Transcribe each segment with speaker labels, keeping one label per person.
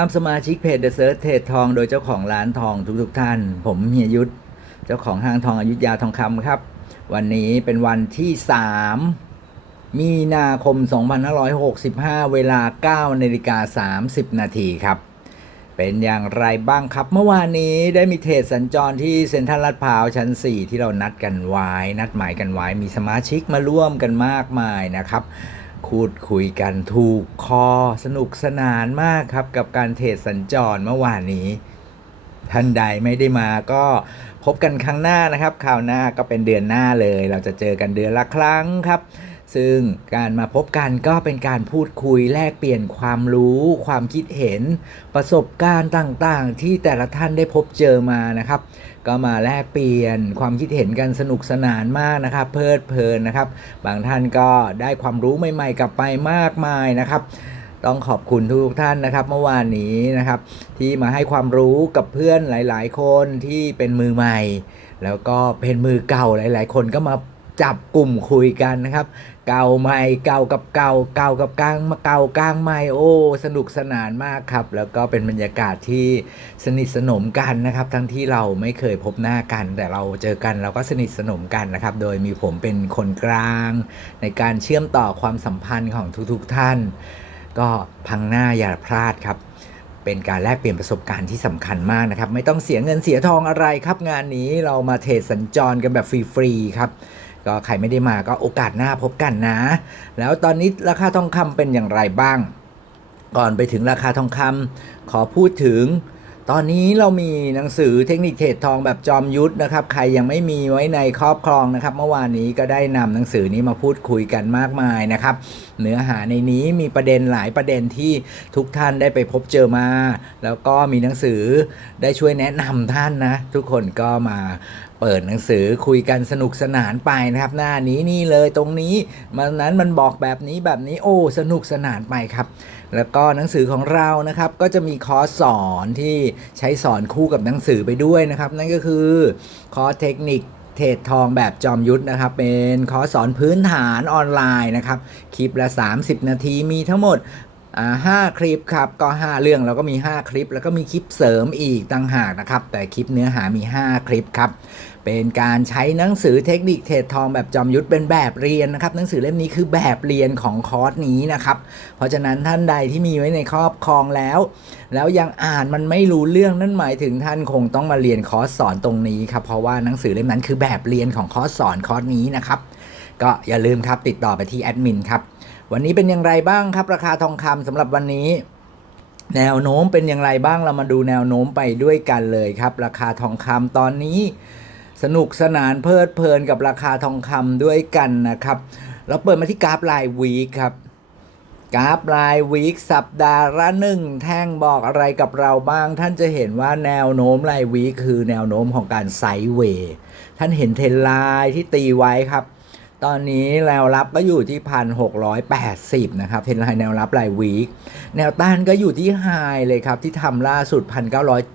Speaker 1: ตามสมาชิกเพจ The Search เทรดทองโดยเจ้าของร้านทองทุกๆท่าน ผมเฮียยุทธเจ้าของห้างทองอยุธยาทองคำครับ วันนี้เป็นวันที่ 3 มีนาคม 2565 เวลา9นาฬิกา30 นาทีครับ เป็นอย่างไรบ้างครับ เมื่อวานนี้ได้มีเทรดสัญจรที่เซ็นทรัลลาดพร้าวชั้น 4 ที่เรานัดกันไว้ นัดหมายกันไว้มีสมาชิกมาร่วมกันมากมายนะครับ พูดคุยกันถูกคอสนุกสนานมากครับ กับการเทรดสัญจรเมื่อวานนี้ท่านใดไม่ได้มาก็พบกันครั้งหน้านะครับ คราวหน้าก็เป็นเดือนหน้าเลย เราจะเจอกันเดือนละครั้งครับ ซึ่งการมาพบกันก็เป็นการพูดคุยแลกเปลี่ยนความรู้ ความคิดเห็น ประสบการณ์ต่างๆ ที่แต่ละท่านได้พบเจอมานะครับ ก็มาแลกเปลี่ยนความคิดเห็นกันสนุกสนานมากนะครับ เพลิดเพลินนะครับ บางท่านก็ได้ความรู้ใหม่ๆ กลับไปมากมายนะครับต้องขอบคุณทุกท่านนะครับ เมื่อวานนี้นะครับ ที่มาให้ความรู้กับเพื่อนหลาย ๆ คนที่เป็นมือใหม่ แล้วก็เป็นมือเก่าหลาย ๆ คนก็มา จับกลุ่มคุยกันนะครับ เก่าใหม่เก่ากับเก่าเก่ากับกลางมาเก่ากลางใหม่โอ้สนุกสนานมากครับ แล้วก็เป็นบรรยากาศที่สนิทสนมกันนะครับ ทั้งที่เราไม่เคยพบหน้ากัน แต่เราเจอกันเราก็สนิทสนมกันนะครับ โดยมีผมเป็นคนกลาง ในการเชื่อมต่อความสัมพันธ์ของทุกๆท่าน ก็พังหน้าอย่าพลาดครับเป็นการแลกเปลี่ยนประสบการณ์ที่สำคัญมากนะครับ ไม่ต้องเสียเงินเสียทองอะไรครับงานนี้เรามาเทรดสัญจรกันแบบฟรีๆครับ ก็ใครไม่ได้มาก็โอกาสหน้าพบกันนะ แล้วตอนนี้ราคาทองคำเป็นอย่างไรบ้าง ก่อนไปถึงราคาทองคำขอพูดถึง ตอนนี้เรามีหนังสือเทคนิคเทรดทองแบบจอมยุทธนะครับ ใครยังไม่มีไว้ในครอบครองนะครับ เมื่อวานนี้ก็ได้นำหนังสือนี้มาพูดคุยกันมากมายนะครับ เนื้อหาในนี้มีประเด็นหลายประเด็นที่ทุกท่านได้ไปพบเจอมา แล้วก็มีหนังสือได้ช่วยแนะนำท่านนะ ทุกคนก็มาเปิดหนังสือคุยกันสนุกสนานไปนะครับ หน้านี้นี่เลยตรงนี้มันนั้นมันบอกแบบนี้แบบนี้โอ้สนุกสนานไปครับ แล้วก็หนังสือของเรานะครับ ก็จะมีคอร์สสอนที่ใช้สอนคู่กับหนังสือไปด้วยนะครับ นั่นก็คือคอร์สเทคนิค เทรดทองแบบจอมยุทธนะครับ เป็นคอร์สสอนพื้นฐานออนไลน์นะครับ คลิปละ 30 นาทีมีทั้งหมดห้าคลิปครับ ก็ 5 เรื่องแล้วก็มี 5 คลิป แล้วก็มีคลิปเสริมอีกต่างหากนะครับ แต่คลิปเนื้อหามี 5 คลิปครับ เป็นการใช้หนังสือเทคนิคเทรดทองแบบจอมยุทธเป็นแบบเรียนนะครับ หนังสือเล่มนี้คือแบบเรียนของคอร์สนี้นะครับ เพราะฉะนั้นท่านใดที่มีไว้ในครอบครองแล้ว แล้วยังอ่านมันไม่รู้เรื่องนั่นหมายถึงท่านคงต้องมาเรียนคอร์สสอนตรงนี้ครับเพราะว่าหนังสือเล่มนั้นคือแบบเรียนของคอร์สสอนคอร์สนี้นะครับก็อย่าลืมครับติดต่อไปที่แอดมินครับวันนี้เป็นอย่างไรบ้างครับราคาทองคำสำหรับวันนี้แนวโน้มเป็นอย่างไรบ้างเรามาดูแนวโน้มไปด้วยกันเลยครับ ราคาทองคำตอนนี้ สนุกสนานเพลิดเพลินกับราคาทองคำด้วยกันนะครับ เราเปิดมาที่กราฟรายวีคครับกราฟรายวีคสัปดาห์ละหนึ่งแท่งบอกอะไรกับเราบ้าง ท่านจะเห็นว่าแนวโน้มรายวีคคือแนวโน้มของการไซด์เวย์ท่านเห็นเทรนไลน์ที่ตีไว้ครับ ตอนนี้แนวรับก็อยู่ที่ 1,680 นะครับเทรนไลน์แนวรับรายวีคแนวต้านก็อยู่ที่ไฮเลยครับ ที่ทำล่าสุด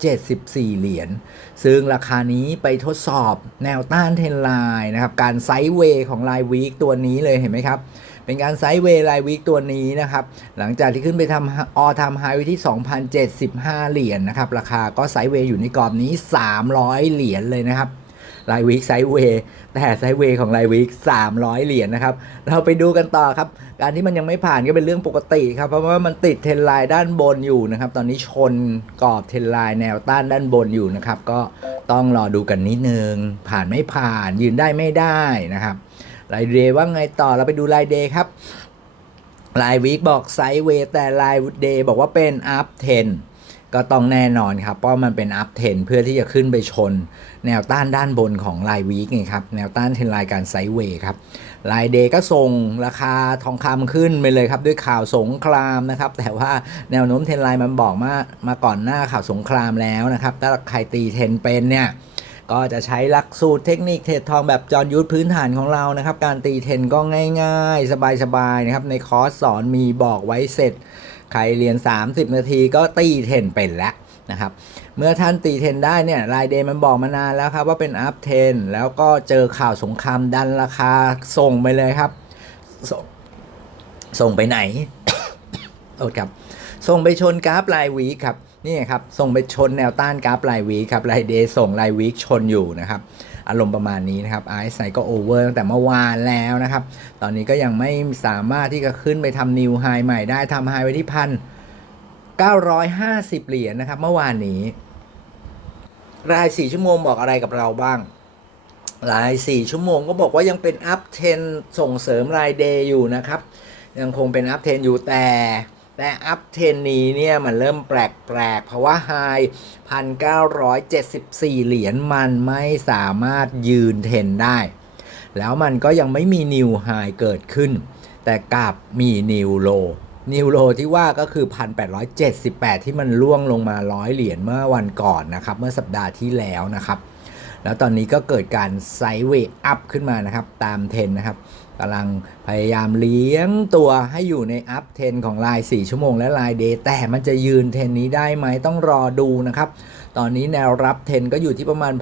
Speaker 1: 1,974 เหรียญซึ่งราคานี้ไปทดสอบแนวต้านเทรนไลน์นะครับ การไซด์เวย์ของรายวีคตัวนี้เลยเห็นไหมครับ เป็นการไซด์เวย์รายวีคตัวนี้นะครับ หลังจากที่ขึ้นไปทำออทำไฮไว้ที่ 2,075 เหรียญนะครับ ราคาก็ไซด์เวย์อยู่ในกรอบนี้ 300 เหรียญเลยนะครับ รายวีคไซเวย์แต่ไซเวย์ของรายวีค300 เหรียญนะครับ เราไปดูกันต่อครับ การที่มันยังไม่ผ่านก็เป็นเรื่องปกติครับ เพราะว่ามันติดเทนไลน์ด้านบนอยู่นะครับ ตอนนี้ชนกรอบเทนไลน์แนวต้านด้านบนอยู่นะครับ ก็ต้องรอดูกันนิดนึง ผ่านไม่ผ่านยืนได้ไม่ได้นะครับรายเดย์ว่าไงต่อเราไปดูรายเดย์ครับรายวีคบอกไซเวย์แต่รายเดย์บอกว่าเป็นอัพเทน ก็ต้องแน่นอนครับ เพราะมันเป็นอัพเทนเพื่อที่จะขึ้นไปชน แนวต้านด้านบนของรายวีคไงครับ แนวต้านเทรนไลน์การไซด์เวย์ครับรายเดย์ก็ส่งราคาทองคำขึ้นไปเลยครับ ด้วยข่าวสงครามนะครับ แต่ว่าแนวโน้มเทรนไลน์มันบอกมามาก่อนหน้าข่าวสงครามแล้วนะครับ ถ้าใครตีเทนเป็นเนี่ยก็จะใช้หลักสูตรเทคนิคเทรดทองแบบจอร์นยุทธพื้นฐานของเรานะครับ การตีเทนก็ง่าย ๆ สบายๆนะครับ ในคอร์สสอนมีบอกไว้เสร็จ ใครเรียน 30 นาทีก็ตีเทนเป็นแล้วนะครับเมื่อท่านตีเทนได้เนี่ยรายเดย์มันบอกมานานแล้วครับว่าเป็นอัพเทนแล้วก็เจอข่าวสงครามดันราคาส่งไปเลยครับ ส่งส่งไปไหนโทษครับ ส่งไปชนกราฟรายวีครับนี่ครับ ส่งไปชนแนวต้านกราฟรายวีครับรายเดย์ส่งรายวีชนอยู่นะครับ อารมณ์ประมาณนี้นะครับ RSI ก็โอเวอร์ตั้งแต่เมื่อวานแล้วนะครับ ตอนนี้ก็ยังไม่สามารถที่จะขึ้นไปทำนิวไฮใหม่ได้ทำไฮไว้ที่พัน950 เหรียญนะครับ เมื่อวานนี้ ราย 4 ชั่วโมงบอกอะไรกับเราบ้าง ราย 4 ชั่วโมงก็บอกว่ายังเป็นอัพเทนส่งเสริมรายเดย์อยู่นะครับ ยังคงเป็นอัพเทนอยู่แต่ แต่อัพเทนนี้เนี่ยมันเริ่มแปลกๆ เพราะว่าไฮ1,974 เหรียญมันไม่สามารถยืนเทนได้ แล้วมันก็ยังไม่มีนิวไฮเกิดขึ้น แต่กลับมีนิวโลนิวโลที่ว่าก็คือ 1,878 ที่มันล่วงลงมา 100 เหรียญเมื่อวันก่อนนะครับ เมื่อสัปดาห์ที่แล้วนะครับ แล้วตอนนี้ก็เกิดการไซด์เวย์อัพขึ้นมานะครับ ตามเทนนะครับกำลังพยายามเลี้ยงตัวให้อยู่ในอัพเทนของลาย 4 ชั่วโมงและลายเดย์แต่มันจะยืนเทนนี้ได้ไหมต้องรอดูนะครับ ตอนนี้แนวรับเทนก็อยู่ที่ประมาณ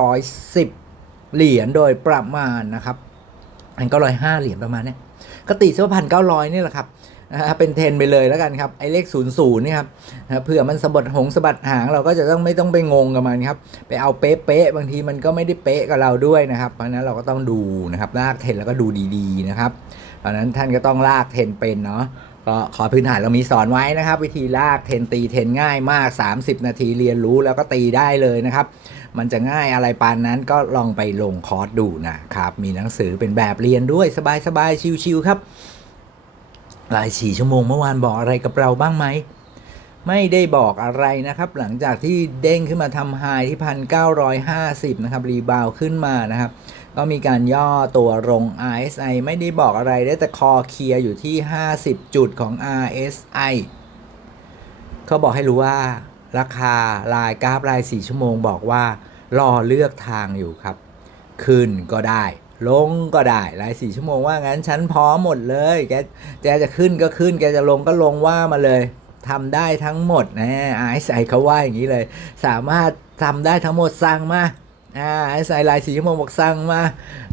Speaker 1: 1,910 เหรียญโดยประมาณนะครับพันเก้าร้อยห้าเหรียญประมาณเนี้ยก็ตีซะว่าพันเก้าร้อยนี่แหละครับเป็นเทนไปเลยแล้วกันครับไอ้เลขศูนย์ศูนย์นี่ครับเผื่อมันสะบัดหงสะบัดหางเราก็จะต้องไม่ต้องไปงงกับมันครับไปเอาเป๊ะๆบางทีมันก็ไม่ได้เป๊ะกับเราด้วยนะครับ เพราะนั้นเราก็ต้องดูนะครับลากเทนแล้วก็ดูดีๆนะครับเพราะนั้นท่านก็ต้องลากเทนเป็นเนาะก็ขอพื้นฐานเรามีสอนไว้นะครับ วิธีลากเทนตีเทนง่ายมาก 30 นาทีเรียนรู้แล้วก็ตีได้เลยนะครับ มันจะง่ายอะไรปานนั้นก็ลองไปลงคอร์สดูนะครับ มีหนังสือเป็นแบบเรียนด้วยสบายๆชิวๆครับ รายสี่ชั่วโมงเมื่อวานบอกอะไรกับเราบ้างไหม ไม่ได้บอกอะไรนะครับ หลังจากที่เด้งขึ้นมาทำไฮที่พันเก้าร้อยห้าสิบนะครับ รีบาวขึ้นมานะครับ ก็มีการย่อตัวลง RSI ไม่ได้บอกอะไรได้แต่คอเคลียร์อยู่ที่ 50 จุดของ RSI เขาบอกให้รู้ว่าราคารายกราฟราย 4 ชั่วโมงบอกว่ารอเลือกทางอยู่ครับ ขึ้นก็ได้ ลงก็ได้ราย4ชั่วโมงว่างั้นฉันพร้อมหมดเลย แกแกจะขึ้นก็ขึ้น แกจะลงก็ลงว่ามาเลยทำได้ทั้งหมดนะไอ้ใส่เขาว่าอย่างนี้เลย สามารถทำได้ทั้งหมดสั่งมาอ่าไอ้ใส่รายสี่ชั่วโมงบอกสั่งมา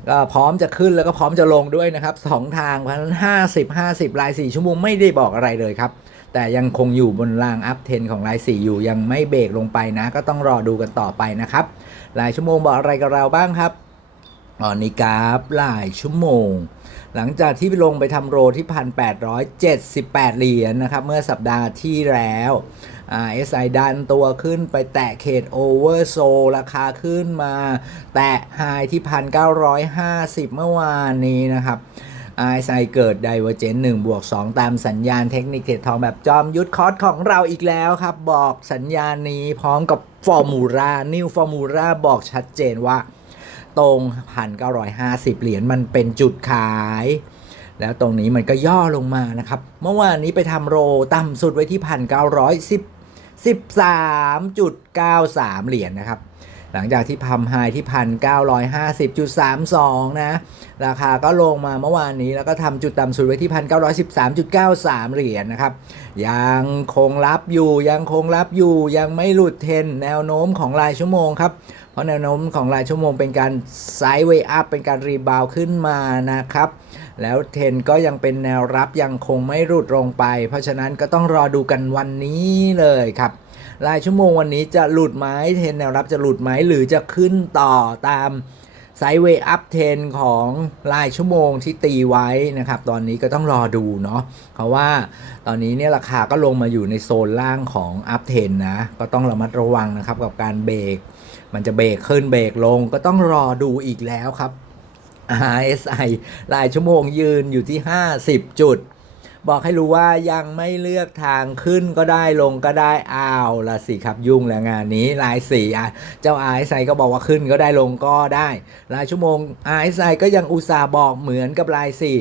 Speaker 1: ก็พร้อมจะขึ้นแล้วก็พร้อมจะลงด้วยนะครับสองทางเพราะฉะนั้นห้าสิบห้าสิบรายสี่ชั่วโมงไม่ได้บอกอะไรเลยครับแต่ยังคงอยู่บนรางอัพเทนของรายสี่อยู่ยังไม่เบรกลงไปนะ ก็ต้องรอดูกันต่อไปนะครับรายชั่วโมงบอกอะไรกับเราบ้างครับ อ๋อนี่กราฟรายชั่วโมง หลังจากที่ลงไปทำโรที่ 1,878 เหรียญนะครับ เมื่อสัปดาห์ที่แล้ว RSI ดันตัวขึ้นไปแตะเขตโอเวอร์โซราคาขึ้นมา แตะไฮที่ 1,950 เมื่อวานนี้นะครับ RSI เกิด Divergence 1บวก 2 ตามสัญญาณเทคนิคเทรดทองแบบจอมยุทธคอร์สของเราอีกแล้วครับ บอกสัญญาณนี้พร้อมกับฟอร์มูรานิวฟอร์มูราบอกชัดเจนว่า ตรง 1,950 เหรียญมันเป็นจุดขาย แล้วตรงนี้มันก็ย่อลงมานะครับ เมื่อวานนี้ไปทำโรต่ำสุดไว้ที่ 1,910 13.93 เหรียญนะครับ หลังจากที่พัมไฮที่ 1,950.32 นะ ราคาก็ลงมาเมื่อวานนี้แล้วก็ทำจุดต่ำสุดไว้ที่ 1,913.93 เหรียญนะครับ ยังคงรับอยู่ยังคงรับอยู่ยังไม่หลุดเทนแนวโน้มของรายชั่วโมงครับ เพราะแนวโน้มของรายชั่วโมงเป็นการไซด์เวย์อัพเป็นการรีบาวขึ้นมานะครับ แล้วเทนก็ยังเป็นแนวรับยังคงไม่หลุดลงไป เพราะฉะนั้นก็ต้องรอดูกันวันนี้เลยครับรายชั่วโมงวันนี้จะหลุดไหมเทนแนวรับจะหลุดไหมหรือจะขึ้นต่อตามไซด์เวย์อัพเทนของรายชั่วโมงที่ตีไว้นะครับ ตอนนี้ก็ต้องรอดูเนาะเพราะว่าตอนนี้เนี่ยราคาก็ลงมาอยู่ในโซนล่างของอัพเทนนะ ก็ต้องระมัดระวังนะครับกับการเบรก มันจะเบรกขึ้นเบรกลงก็ต้องรอดูอีกแล้วครับ RSI รายชั่วโมงยืนอยู่ที่ 50 จุด บอกให้รู้ว่ายังไม่เลือกทางขึ้นก็ได้ลงก็ได้อ้าวละสิครับยุ่งแล้วงานนี้รายสี่อะเจ้า RSI ก็บอกว่าขึ้นก็ได้ลงก็ได้ รายชั่วโมง RSI ก็ยังอุตส่าห์บอกเหมือนกับรายสี่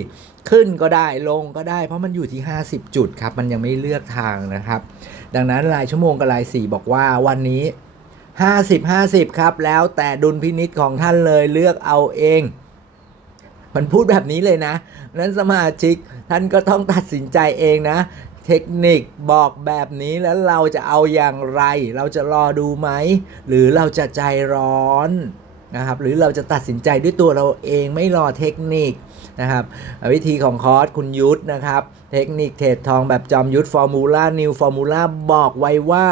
Speaker 1: ขึ้นก็ได้ลงก็ได้ เพราะมันอยู่ที่ 50 จุดครับ มันยังไม่เลือกทางนะครับ ดังนั้นรายชั่วโมงกับรายสี่บอกว่าวันนี้ 50 50 ครับ แล้วแต่ดุลพินิษของท่านเลยเลือกเอาเอง มันพูดแบบนี้เลยนะนั้นสมาชิกท่านก็ต้องตัดสินใจเองนะ เทคนิคบอกแบบนี้แล้วเราจะเอาอย่างไร เราจะรอดูไหม หรือเราจะใจร้อนนะครับ หรือเราจะตัดสินใจด้วยตัวเราเองไม่รอเทคนิคนะครับวิธีของคอร์สคุณยุทธนะครับ เทคนิคเทรดทองแบบจอมยุทธฟอร์มูล่านิวฟอร์มูล่าบอกไว้ว่า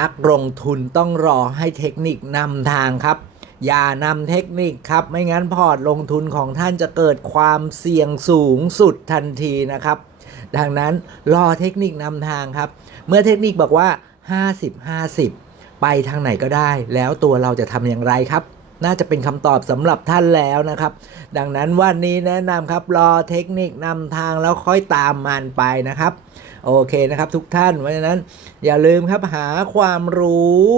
Speaker 1: นักลงทุนต้องรอให้เทคนิคนำทางครับ อย่านำเทคนิคครับ ไม่งั้นพอร์ตลงทุนของท่านจะเกิดความเสี่ยงสูงสุดทันทีนะครับ ดังนั้นรอเทคนิคนำทางครับ เมื่อเทคนิคบอกว่า 50 50 ไปทางไหนก็ได้ แล้วตัวเราจะทำอย่างไรครับ น่าจะเป็นคำตอบสำหรับท่านแล้วนะครับ ดังนั้นวันนี้แนะนำครับรอเทคนิคนำทางแล้วค่อยตามมันไปนะครับ โอเคนะครับทุกท่านเพราะฉะนั้นอย่าลืมครับหาความรู้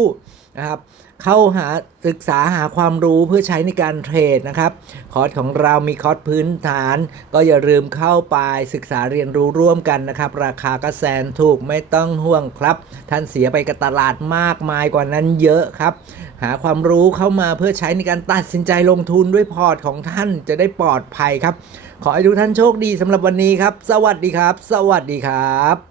Speaker 1: นะครับเข้าหาศึกษาหาความรู้เพื่อใช้ในการเทรดนะครับ คอร์สของเรามีคอร์สพื้นฐาน ก็อย่าลืมเข้าไปศึกษาเรียนรู้ร่วมกันนะครับ ราคาก็แสนถูกไม่ต้องห่วงครับ ท่านเสียไปกับตลาดมากมายกว่านั้นเยอะครับ หาความรู้เข้ามาเพื่อใช้ในการตัดสินใจลงทุนด้วยพอร์ตของท่านจะได้ปลอดภัยครับ ขอให้ทุกท่านโชคดีสำหรับวันนี้ครับ สวัสดีครับ สวัสดีครับ